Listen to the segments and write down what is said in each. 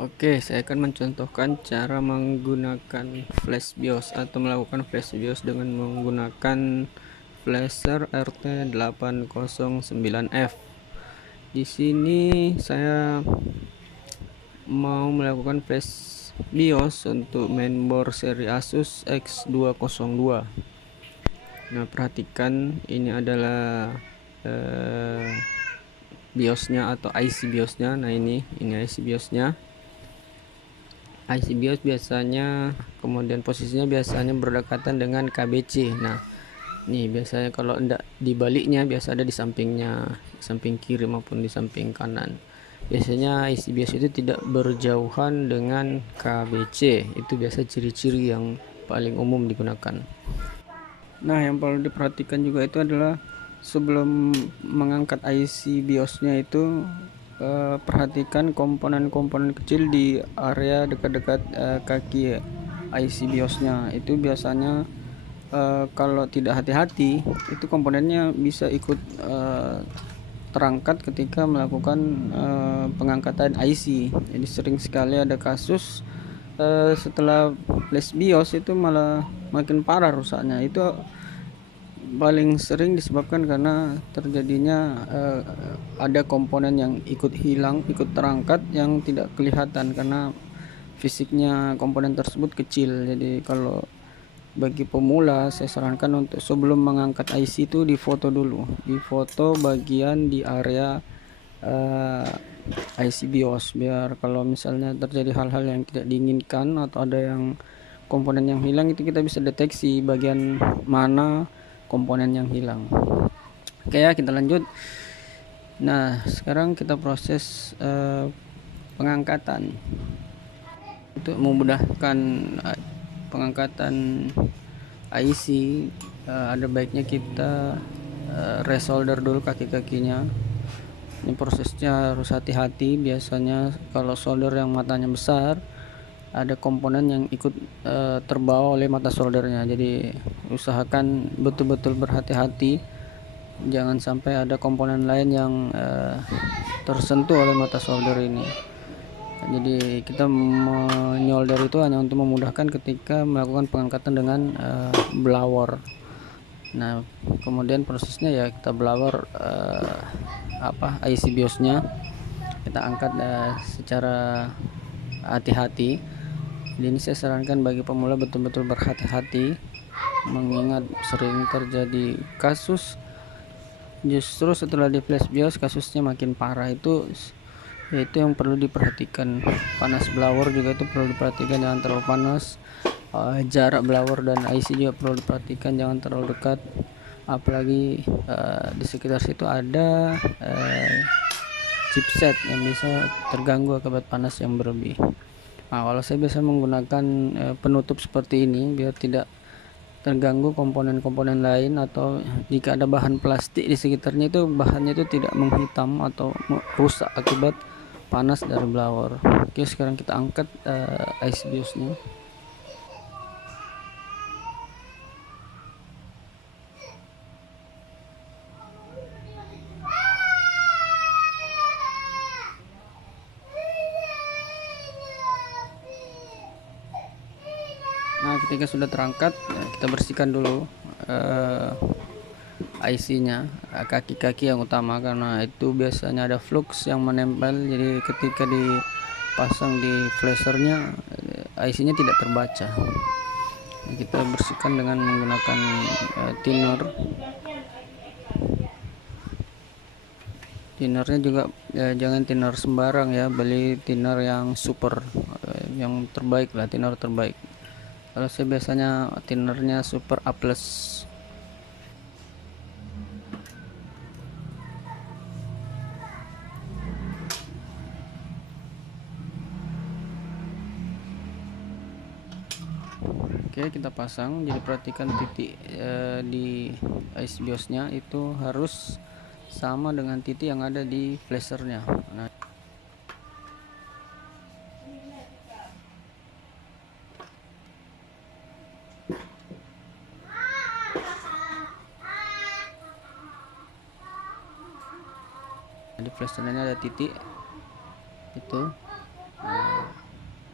Oke, saya akan mencontohkan cara menggunakan flash BIOS atau melakukan flash BIOS dengan menggunakan flasher RT809F. Di sini saya mau melakukan flash BIOS untuk mainboard seri Asus X202. Nah, perhatikan ini adalah BIOSnya atau IC BIOSnya. Nah, ini IC BIOSnya. IC BIOS biasanya kemudian posisinya biasanya berdekatan dengan KBC. Nah, nih biasanya kalau enggak dibaliknya biasa ada di sampingnya, di samping kiri maupun di samping kanan. Biasanya IC BIOS itu tidak berjauhan dengan KBC. Itu biasa ciri-ciri yang paling umum digunakan. Nah, yang perlu diperhatikan juga itu adalah sebelum mengangkat IC BIOS-nya itu perhatikan komponen-komponen kecil di area dekat-dekat kaki IC BIOS-nya. Itu biasanya kalau tidak hati-hati itu komponennya bisa ikut terangkat ketika melakukan pengangkatan IC. Jadi sering sekali ada kasus setelah flash BIOS itu malah makin parah rusaknya. Itu paling sering disebabkan karena terjadinya ada komponen yang ikut hilang, ikut terangkat yang tidak kelihatan karena fisiknya komponen tersebut kecil. Jadi kalau bagi pemula saya sarankan untuk sebelum mengangkat IC itu difoto dulu, difoto bagian di area IC BIOS, biar kalau misalnya terjadi hal-hal yang tidak diinginkan atau ada yang komponen yang hilang itu kita bisa deteksi bagian mana komponen yang hilang. Oke ya, kita lanjut. Nah, sekarang kita proses pengangkatan. Untuk memudahkan pengangkatan IC, ada baiknya kita resolder dulu kaki-kakinya. Ini prosesnya harus hati-hati. Biasanya kalau solder yang matanya besar, ada komponen yang ikut terbawa oleh mata soldernya. Jadi usahakan betul-betul berhati-hati, jangan sampai ada komponen lain yang tersentuh oleh mata solder ini. Jadi kita menyolder itu hanya untuk memudahkan ketika melakukan pengangkatan dengan blower. Nah, kemudian prosesnya ya kita blower IC BIOS-nya, kita angkat secara hati-hati. Jadi ini saya sarankan bagi pemula betul-betul berhati-hati, mengingat sering terjadi kasus justru setelah di flash BIOS kasusnya makin parah. Itu yaitu yang perlu diperhatikan. Panas blower juga itu perlu diperhatikan, jangan terlalu panas. Jarak blower dan IC juga perlu diperhatikan, jangan terlalu dekat, apalagi di sekitar situ ada chipset yang bisa terganggu akibat panas yang berlebih. Nah, kalau saya biasa menggunakan penutup seperti ini biar tidak terganggu komponen-komponen lain, atau jika ada bahan plastik di sekitarnya itu bahannya itu tidak menghitam atau rusak akibat panas dari blower. Oke, sekarang kita angkat IC BIOS-nya. Nah, ketika sudah terangkat, kita bersihkan dulu IC-nya, kaki-kaki yang utama, karena itu biasanya ada flux yang menempel. Jadi ketika dipasang di flashernya, IC-nya tidak terbaca. Kita bersihkan dengan menggunakan thinner. Thinnernya juga jangan thinner sembarang ya, beli thinner yang super, yang terbaik lah, thinner terbaik. Kalau saya biasanya thinnernya Super A+. Oke, kita pasang. Jadi perhatikan titik di IC BIOS-nya itu harus sama dengan titik yang ada di flashernya. Nah, di flashernya ada titik itu.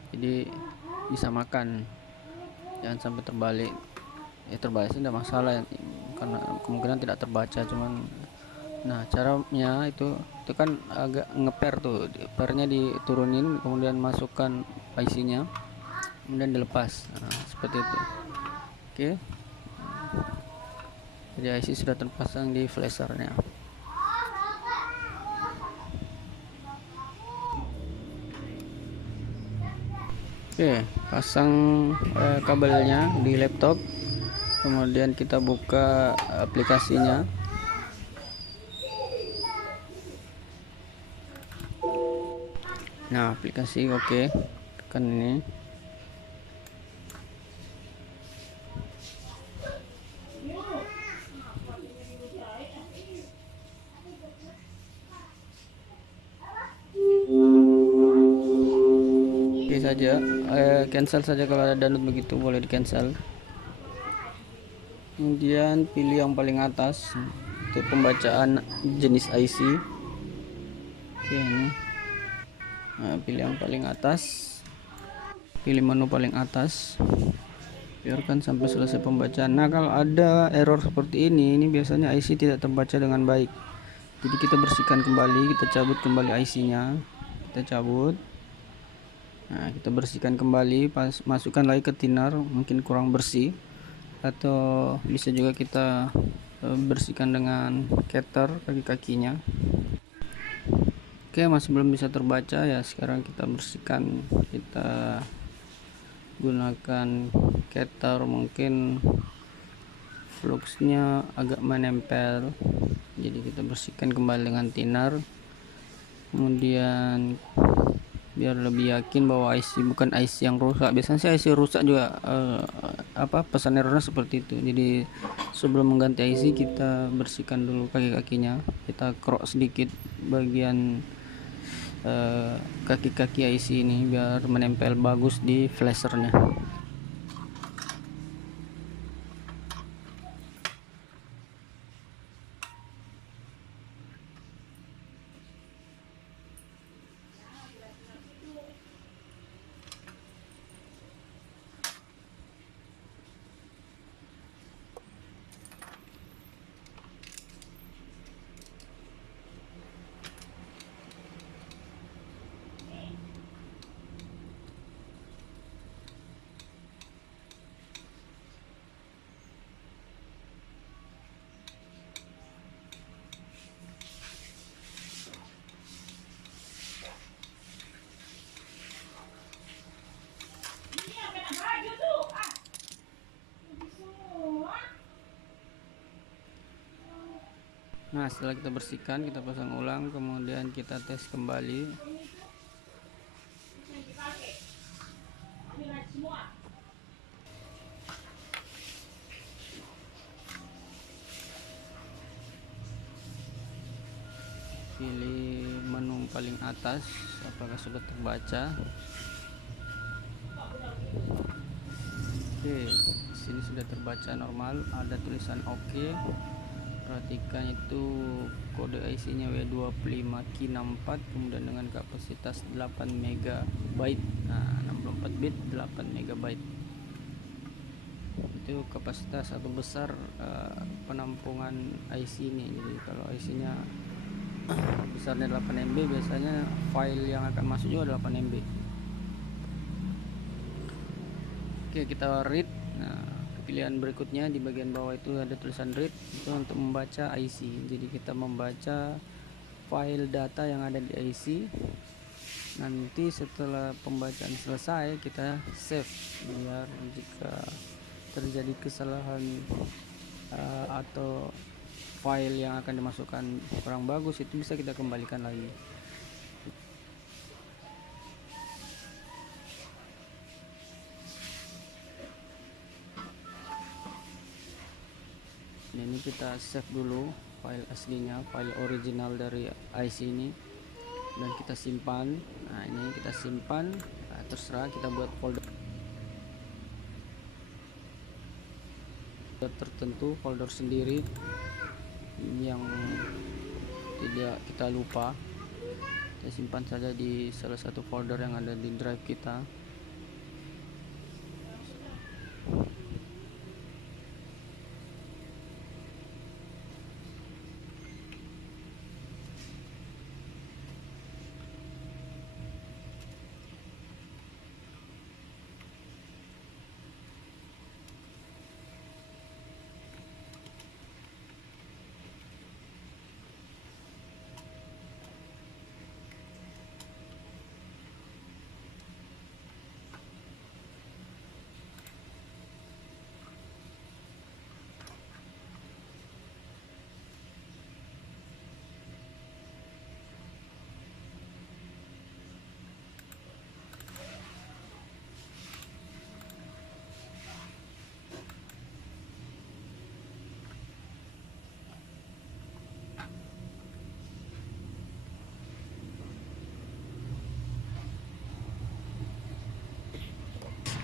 jadi disamakan, jangan sampai terbalik. Ya terbalik sih tidak masalah ya, karena kemungkinan tidak terbaca, cuman nah caranya itu kan agak ngeper tuh, pernya diturunin, kemudian masukkan IC-nya, kemudian dilepas. Nah, seperti itu. Oke, jadi IC sudah terpasang di flashernya. Oke, pasang kabelnya di laptop, kemudian kita buka aplikasinya. Nah, aplikasi oke, tekan ini. Oke saja, cancel saja kalau ada download begitu, boleh di cancel. Kemudian pilih yang paling atas untuk pembacaan jenis IC. Oke, ini. Nah, pilih yang paling atas, pilih menu paling atas, biarkan sampai selesai pembacaan. Nah, kalau ada error seperti ini biasanya IC tidak terbaca dengan baik. Jadi kita bersihkan kembali, kita cabut kembali IC-nya, kita cabut. Nah, kita bersihkan kembali, masukkan lagi ke thinner, mungkin kurang bersih, atau bisa juga kita bersihkan dengan cutter kaki-kakinya. Oke, masih belum bisa terbaca ya. Sekarang kita bersihkan, kita gunakan cutter, mungkin fluxnya agak menempel, jadi kita bersihkan kembali dengan thinner. Kemudian biar lebih yakin bahwa IC bukan IC yang rusak, biasanya sih IC rusak juga pesan errornya seperti itu. Jadi sebelum mengganti IC kita bersihkan dulu kaki-kakinya, kita krok sedikit bagian kaki-kaki IC ini biar menempel bagus di flashernya. Nah, setelah kita bersihkan, kita pasang ulang, kemudian kita tes kembali. Pilih menu paling atas, apakah sudah terbaca. Oke, sini sudah terbaca normal, ada tulisan oke. Perhatikan itu kode IC-nya W25K64, kemudian dengan kapasitas 8 MB. Nah, 64 bit 8 MB. Itu kapasitas atau besar penampungan IC ini. Jadi kalau IC-nya besarnya 8 MB, biasanya file yang akan masuk juga 8 MB. Oke, kita read. Nah, pilihan berikutnya di bagian bawah itu ada tulisan read, itu untuk membaca IC. Jadi kita membaca file data yang ada di IC. Nanti setelah pembacaan selesai kita save, biar jika terjadi kesalahan atau file yang akan dimasukkan kurang bagus, itu bisa kita kembalikan lagi. Ini kita save dulu file aslinya, file original dari IC ini, dan kita simpan. Nah, ini kita simpan. Nah, terserah kita buat folder tertentu, folder sendiri yang tidak kita lupa. Kita simpan saja di salah satu folder yang ada di drive kita.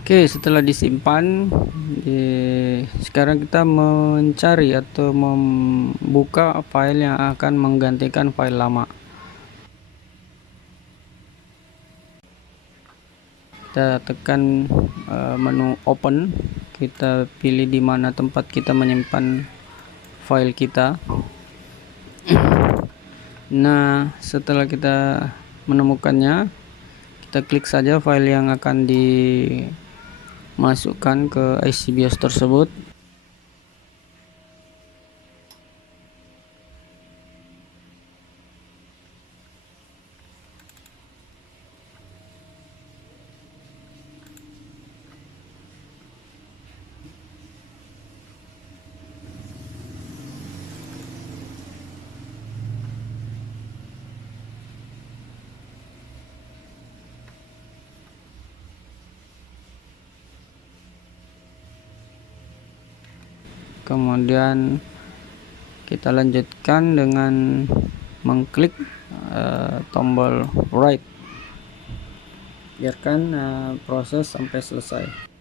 Oke, setelah disimpan, sekarang kita mencari atau membuka file yang akan menggantikan file lama. Kita tekan menu open, kita pilih di mana tempat kita menyimpan file kita. Nah, setelah kita menemukannya, kita klik saja file yang akan dimasukkan ke IC BIOS tersebut. Kemudian kita lanjutkan dengan mengklik tombol write. Biarkan proses sampai selesai.